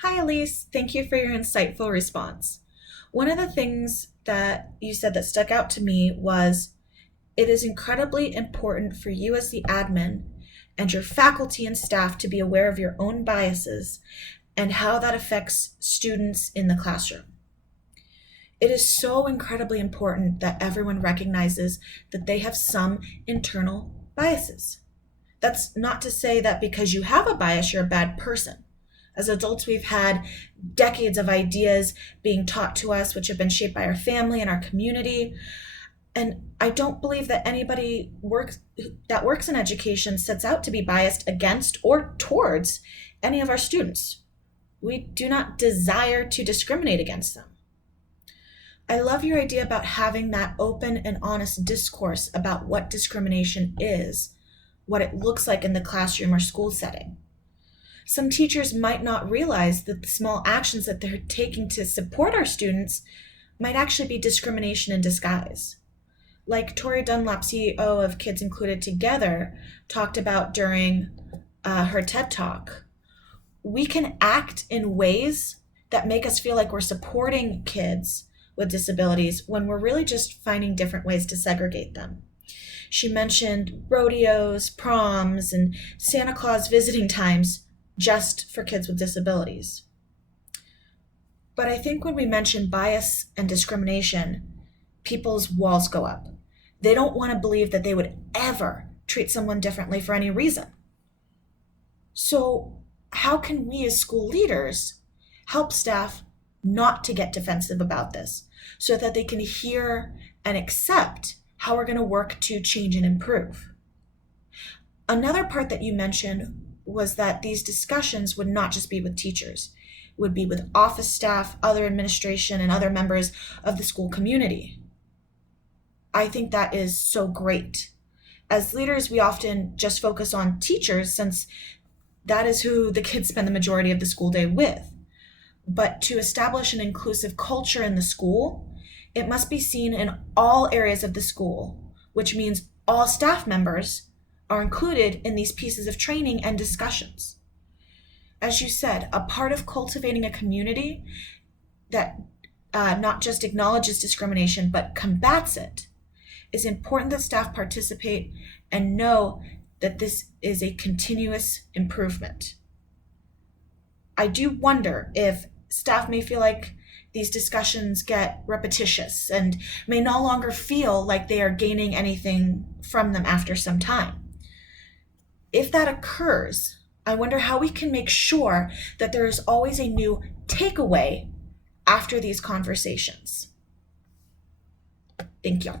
Hi, Elise. Thank you for your insightful response. One of the things that you said that stuck out to me was it is incredibly important for you as the admin and your faculty and staff to be aware of your own biases and how that affects students in the classroom. It is so incredibly important that everyone recognizes that they have some internal biases. That's not to say that because you have a bias, you're a bad person. As adults, we've had decades of ideas being taught to us, which have been shaped by our family and our community. And I don't believe that anybody that works in education sets out to be biased against or towards any of our students. We do not desire to discriminate against them. I love your idea about having that open and honest discourse about what discrimination is, what it looks like in the classroom or school setting. Some teachers might not realize that the small actions that they're taking to support our students might actually be discrimination in disguise. Like Tori Dunlap, CEO of Kids Included Together, talked about during her TED Talk. We can act in ways that make us feel like we're supporting kids with disabilities when we're really just finding different ways to segregate them. She mentioned rodeos, proms, and Santa Claus visiting times just for kids with disabilities. But I think when we mention bias and discrimination, people's walls go up. They don't want to believe that they would ever treat someone differently for any reason. So, how can we as school leaders help staff not to get defensive about this so that they can hear and accept how we're going to work to change and improve? Another part that you mentioned was that these discussions would not just be with teachers, it would be with office staff, other administration, and other members of the school community. I think that is so great. As leaders, we often just focus on teachers since that is who the kids spend the majority of the school day with. But to establish an inclusive culture in the school, it must be seen in all areas of the school, which means all staff members are included in these pieces of training and discussions. As you said, a part of cultivating a community that not just acknowledges discrimination but combats it is important that staff participate and know that this is a continuous improvement. I do wonder if staff may feel like these discussions get repetitious and may no longer feel like they are gaining anything from them after some time. If that occurs, I wonder how we can make sure that there is always a new takeaway after these conversations. Thank you.